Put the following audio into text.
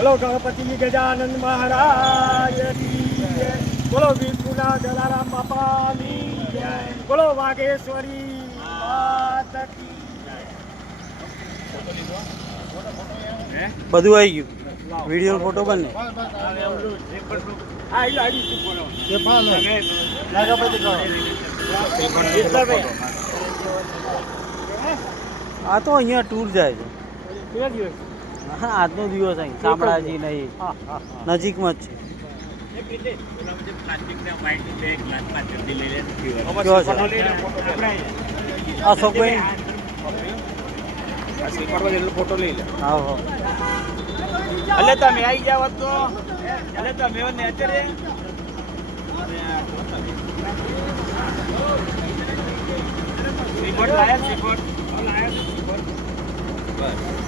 બોલો ગણપતિ ગજાનંદ મહારાજ કી જય. બોલો વીરપુરના જલારામ બાપાની જય. બોલો વાઘેશ્વરી માત કી જય. બધું આવી ગયું વિડીયો ફોટો બને આ તો અહીંયા ટૂર જાય છે હા આજનો દિવસ અહીં શામળાજી નહીં નજીકમાં જ છે કયો છે અશોકભાઈ ફોટો લઈ લે. હા હા એટલે તમે આવી જાવ તો એટલે તમે અત્યારે રિપોર્ટ લાયા રિપોર્ટ લાયા રિપોર્ટ બસ